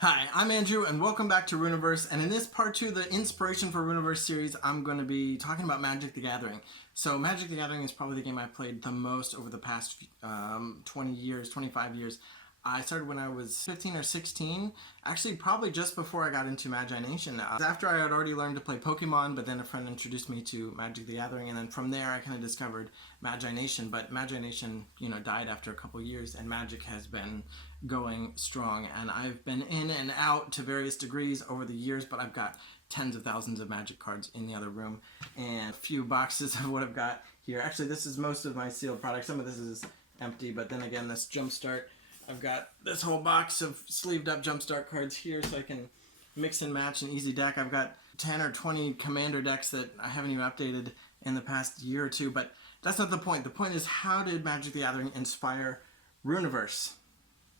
Hi, I'm Andrew, and welcome back to Rüniverse. And in this part 2 of the Inspiration for Rüniverse series, I'm going to be talking about Magic the Gathering. So Magic the Gathering is probably the game I've played the most over the past 20 years, 25 years. I started when I was 15 or 16, actually probably just before I got into Imagination. After I had already learned to play Pokemon, but then a friend introduced me to Magic the Gathering, and then from there I kind of discovered Imagination. But Imagination, died after a couple years, and Magic has been going strong. And I've been in and out to various degrees over the years, but I've got tens of thousands of Magic cards in the other room, and a few boxes of what I've got here. Actually, this is most of my sealed product. Some of this is empty, but then again, this Jumpstart, I've got this whole box of sleeved up Jumpstart cards here so I can mix and match an easy deck. I've got 10 or 20 Commander decks that I haven't even updated in the past year or two, but that's not the point. The point is, how did Magic the Gathering inspire Rüniverse?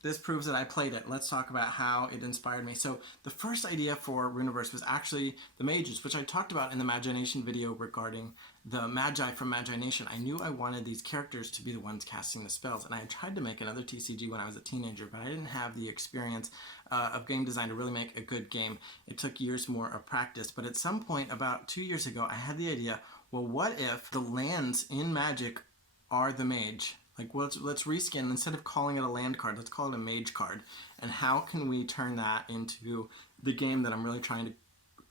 This proves that I played it. Let's talk about how it inspired me. So the first idea for Rüniverse was actually the mages, which I talked about in the Imagination video regarding the Magi from Imagination. I knew I wanted these characters to be the ones casting the spells, and I had tried to make another TCG when I was a teenager, but I didn't have the experience of game design to really make a good game. It took years more of practice, but at some point about 2 years ago, I had the idea, well, what if the lands in Magic are the mage? Like, well, let's reskin. Instead of calling it a land card, let's call it a mage card. And how can we turn that into the game that I'm really trying to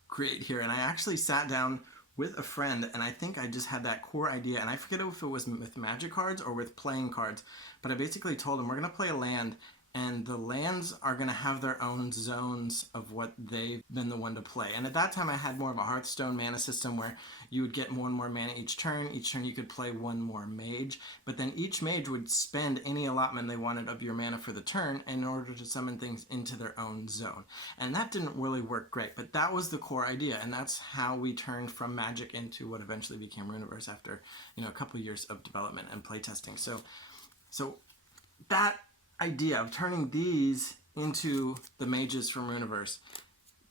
create here? And I actually sat down with a friend, and I think I just had that core idea. And I forget if it was with Magic cards or with playing cards, but I basically told him we're going to play a land, and the lands are going to have their own zones of what they've been the one to play. And at that time, I had more of a Hearthstone mana system where you would get more and more mana each turn. Each turn you could play one more mage, but then each mage would spend any allotment they wanted of your mana for the turn in order to summon things into their own zone. And that didn't really work great, but that was the core idea, and that's how we turned from Magic into what eventually became Rüniverse after a couple years of development and playtesting. So that idea of turning these into the mages from Rüniverse,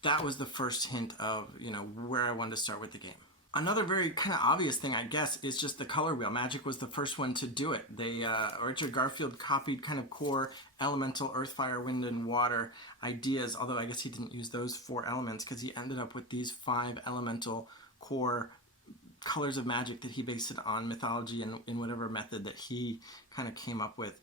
that was the first hint of where I wanted to start with the game. Another very kind of obvious thing, I guess, is just the color wheel. Magic was the first one to do it. Richard Garfield copied kind of core elemental earth, fire, wind, and water ideas, although I guess he didn't use those 4 elements because he ended up with these 5 elemental core colors of Magic that he based it on mythology and in whatever method that he kind of came up with.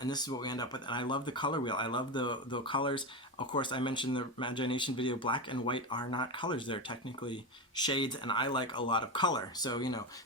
And this is what we end up with. And I love the color wheel. I love the colors. Of course, I mentioned the Imagination video, black and white are not colors. They're technically shades, and I like a lot of color. So,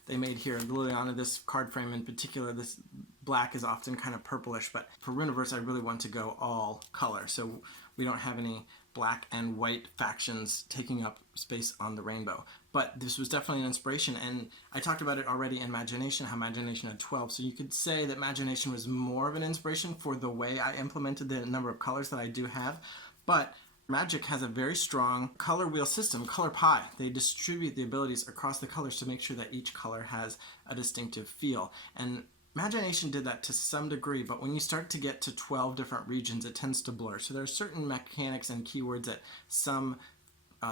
they made here, Liliana, this card frame in particular, this black is often kind of purplish, but for Rüniverse, I really want to go all color. So we don't have any black and white factions taking up space on the rainbow. But this was definitely an inspiration, and I talked about it already in Imagination, how Imagination had 12. So you could say that Imagination was more of an inspiration for the way I implemented the number of colors that I do have. But Magic has a very strong color wheel system, color pie. They distribute the abilities across the colors to make sure that each color has a distinctive feel. And Imagination did that to some degree, but when you start to get to 12 different regions, it tends to blur. So there are certain mechanics and keywords that some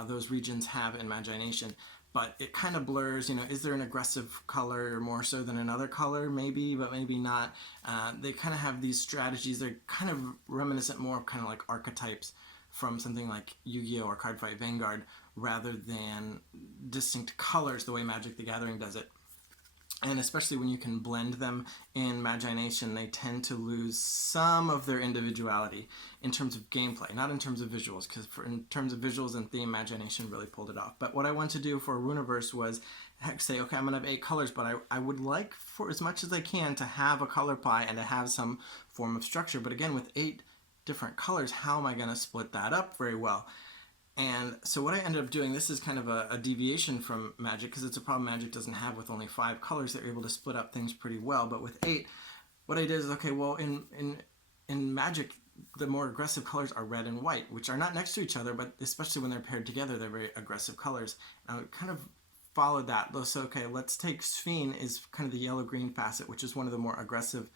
those regions have in Imagination, but it kind of blurs. Is there an aggressive color more so than another color? Maybe, but maybe not. They kind of have these strategies. They're kind of reminiscent more of kind of like archetypes from something like Yu-Gi-Oh! Or Cardfight Vanguard, rather than distinct colors the way Magic the Gathering does it. And especially when you can blend them in Imagination, they tend to lose some of their individuality in terms of gameplay, not in terms of visuals, because in terms of visuals and theme, Imagination really pulled it off. But what I wanted to do for Rüniverse was say, okay, I'm going to have 8 colors, but I would like, for as much as I can, to have a color pie and to have some form of structure. But again, with 8 different colors, how am I going to split that up very well? And so what I ended up doing, this is kind of a deviation from Magic, because it's a problem Magic doesn't have with only 5 colors. They're able to split up things pretty well. But with 8, what I did is, okay, well, in Magic, the more aggressive colors are red and white, which are not next to each other, but especially when they're paired together, they're very aggressive colors. And I kind of followed that. So, okay, let's take Sphene is kind of the yellow-green facet, which is one of the more aggressive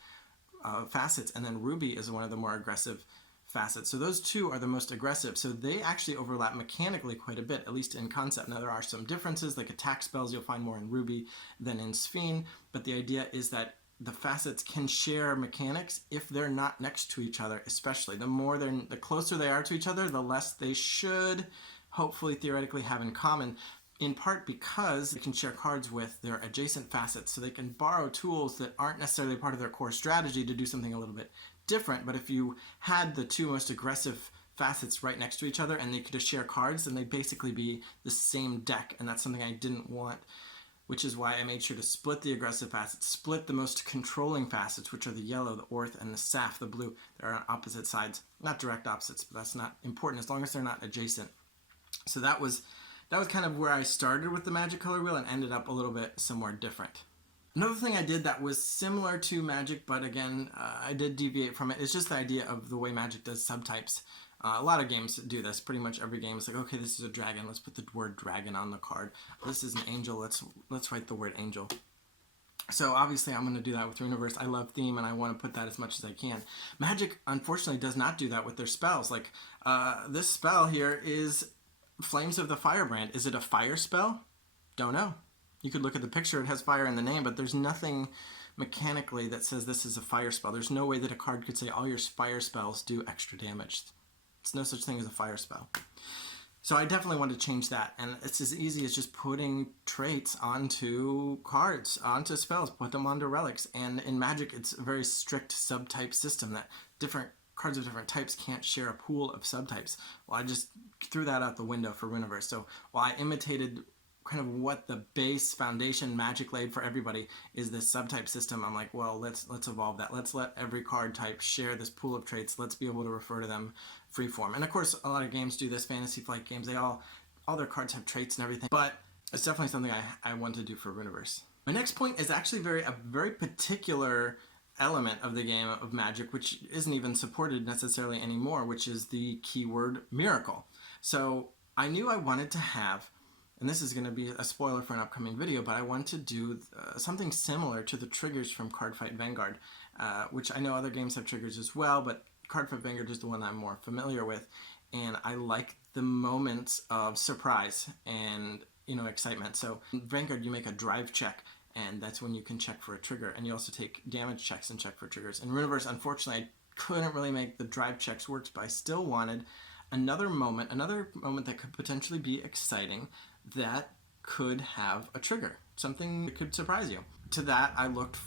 facets, and then Ruby is one of the more aggressive facets. So those two are the most aggressive. So they actually overlap mechanically quite a bit, at least in concept. Now there are some differences, like attack spells you'll find more in Ruby than in Sphene, but the idea is that the facets can share mechanics if they're not next to each other, especially. The closer they are to each other, the less they should hopefully theoretically have in common, in part because they can share cards with their adjacent facets, so they can borrow tools that aren't necessarily part of their core strategy to do something a little bit different. But if you had the two most aggressive facets right next to each other and they could just share cards, then they'd basically be the same deck, and that's something I didn't want, which is why I made sure to split the aggressive facets, split the most controlling facets, which are the yellow, the orth, and the saf, the blue. They're on opposite sides. Not direct opposites, but that's not important as long as they're not adjacent. So that was kind of where I started with the Magic color wheel and ended up a little bit somewhere different. Another thing I did that was similar to Magic, but again, I did deviate from it, is just the idea of the way Magic does subtypes. A lot of games do this. Pretty much every game is like, okay, this is a dragon. Let's put the word dragon on the card. This is an angel. Let's write the word angel. So obviously I'm going to do that with Rüniverse. I love theme and I want to put that as much as I can. Magic, unfortunately, does not do that with their spells. Like this spell here is Flames of the Firebrand. Is it a fire spell? Don't know. You could look at the picture. It has fire in the name, but there's nothing mechanically that says this is a fire spell. There's no way that a card could say all your fire spells do extra damage. It's no such thing as a fire spell. So I definitely want to change that, and it's as easy as just putting traits onto cards, onto spells, put them onto relics. And in Magic, it's a very strict subtype system that different cards of different types can't share a pool of subtypes. Well, I just threw that out the window for Rüniverse. So while I imitated kind of what the base foundation Magic laid for everybody is this subtype system, I'm like, well, let's evolve that. Let's let every card type share this pool of traits. Let's be able to refer to them freeform. And of course, a lot of games do this. Fantasy Flight games, all their cards have traits and everything. But it's definitely something I want to do for Rüniverse. My next point is actually a very particular element of the game of Magic, which isn't even supported necessarily anymore, which is the keyword miracle. So I knew I wanted to have, and this is going to be a spoiler for an upcoming video, but I want to do something similar to the triggers from Cardfight Vanguard, which I know other games have triggers as well, but Cardfight Vanguard is the one I'm more familiar with, and I like the moments of surprise and excitement. So in Vanguard, you make a drive check, and that's when you can check for a trigger, and you also take damage checks and check for triggers. In Rüniverse, unfortunately, I couldn't really make the drive checks work, but I still wanted another moment that could potentially be exciting, that could have a trigger, something that could surprise you. To that, I looked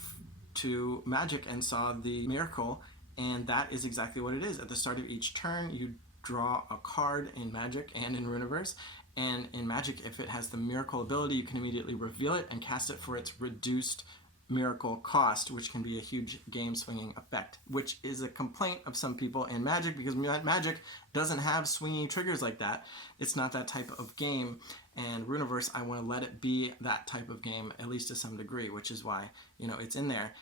to Magic and saw the miracle, and that is exactly what it is. At the start of each turn, you draw a card in Magic and in Rüniverse, and in Magic, if it has the miracle ability, you can immediately reveal it and cast it for its reduced miracle cost, which can be a huge game swinging effect, which is a complaint of some people in Magic, because Magic doesn't have swinging triggers like that. It's not that type of game, and Rüniverse, I want to let it be that type of game, at least to some degree, which is why it's in there.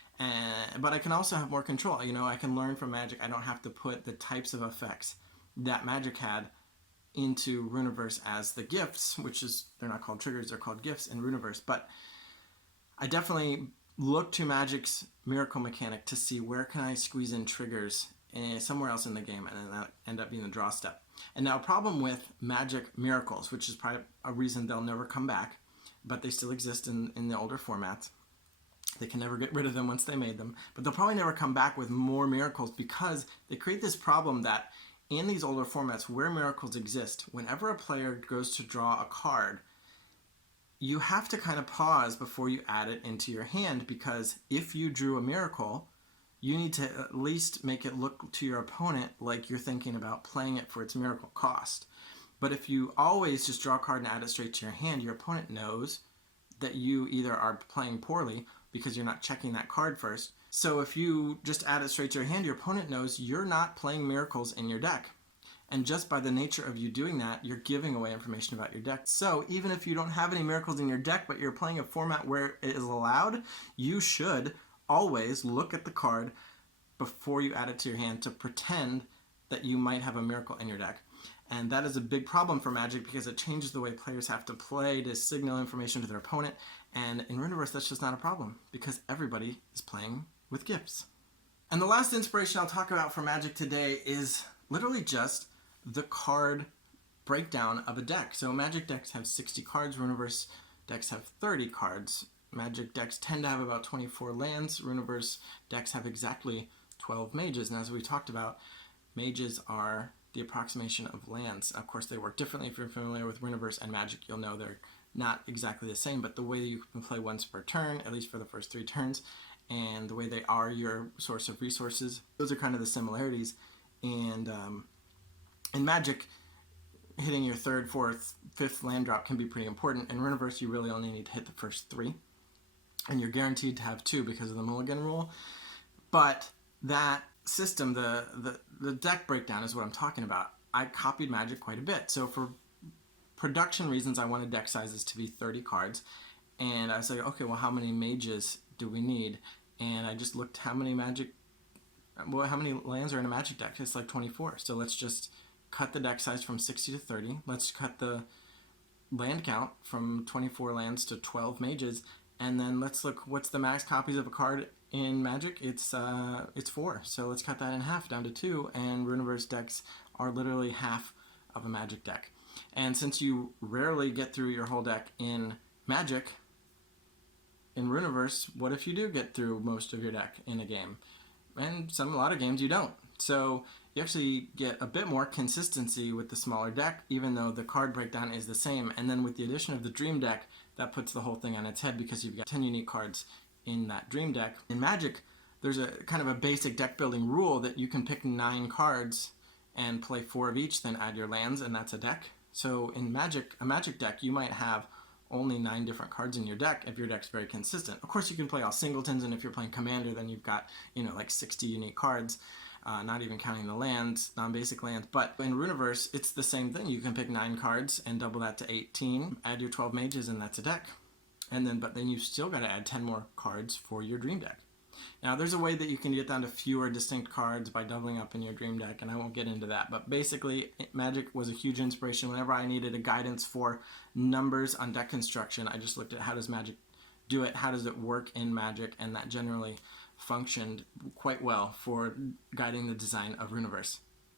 But I can also have more control. I can learn from Magic. I don't have to put the types of effects that Magic had into Rüniverse as the gifts, which is, they're not called triggers, they're called gifts in Rüniverse. But I definitely look to Magic's miracle mechanic to see where can I squeeze in triggers somewhere else in the game, and then that end up being the draw step. And now, a problem with Magic miracles, which is probably a reason they'll never come back, but they still exist in the older formats. They can never get rid of them once they made them, but they'll probably never come back with more miracles, because they create this problem that in these older formats where miracles exist, whenever a player goes to draw a card, you have to kind of pause before you add it into your hand, because if you drew a miracle, you need to at least make it look to your opponent like you're thinking about playing it for its miracle cost. But if you always just draw a card and add it straight to your hand, your opponent knows that you either are playing poorly because you're not checking that card first. So if you just add it straight to your hand, your opponent knows you're not playing miracles in your deck. And just by the nature of you doing that, you're giving away information about your deck. So even if you don't have any miracles in your deck, but you're playing a format where it is allowed, you should always look at the card before you add it to your hand to pretend that you might have a miracle in your deck. And that is a big problem for Magic, because it changes the way players have to play to signal information to their opponent. And in Rüniverse, that's just not a problem, because everybody is playing with gifts. And the last inspiration I'll talk about for Magic today is literally just the card breakdown of a deck. So Magic decks have 60 cards, Rüniverse decks have 30 cards. Magic decks tend to have about 24 lands. Rüniverse decks have exactly 12 mages. And as we talked about, mages are the approximation of lands. Of course, they work differently. If you're familiar with Rüniverse and Magic, you'll know they're not exactly the same, but the way you can play once per turn, at least for the first 3 turns, and the way they are your source of resources, those are kind of the similarities. And in Magic, hitting your 3rd, 4th, 5th land drop can be pretty important. In Rüniverse, you really only need to hit the first 3, and you're guaranteed to have 2 because of the mulligan rule. But that system, the deck breakdown is what I'm talking about. I copied Magic quite a bit. So for production reasons, I wanted deck sizes to be 30 cards, and I said, okay, well, how many mages do we need? And I just looked how many lands are in a Magic deck. It's like 24. So let's just cut the deck size from 60 to 30. Let's cut the land count from 24 lands to 12 mages, and then let's look what's the max copies of a card in Magic. It's 4. So let's cut that in half down to 2, and Rüniverse decks are literally half of a Magic deck. And since you rarely get through your whole deck in Magic, in Rüniverse, what if you do get through most of your deck in a game? And a lot of games you don't. So you actually get a bit more consistency with the smaller deck, even though the card breakdown is the same. And then with the addition of the Dream deck, that puts the whole thing on its head because you've got 10 unique cards in that Dream deck. In Magic, there's a kind of a basic deck building rule that you can pick 9 cards and play 4 of each, then add your lands, and that's a deck. So in Magic, a Magic deck, you might have only 9 different cards in your deck if your deck's very consistent. Of course, you can play all singletons, and if you're playing Commander, then you've got, like 60 unique cards, not even counting the lands, non-basic lands. But in Rüniverse, it's the same thing. You can pick 9 cards and double that to 18, add your 12 mages, and that's a deck. But then you've still got to add 10 more cards for your Dream deck. Now, there's a way that you can get down to fewer distinct cards by doubling up in your Dream deck, and I won't get into that. But basically, Magic was a huge inspiration. Whenever I needed a guidance for numbers on deck construction, I just looked at how does Magic do it, how does it work in Magic, and that generally functioned quite well for guiding the design of Rüniverse.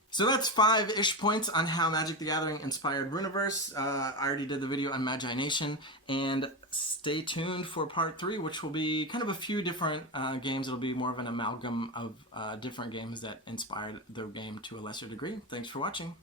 So that's 5-ish points on how Magic the Gathering inspired Rüniverse. I already did the video on Magi Nation, and stay tuned for part 3, which will be kind of a few different games. It'll be more of an amalgam of different games that inspired the game to a lesser degree. Thanks for watching.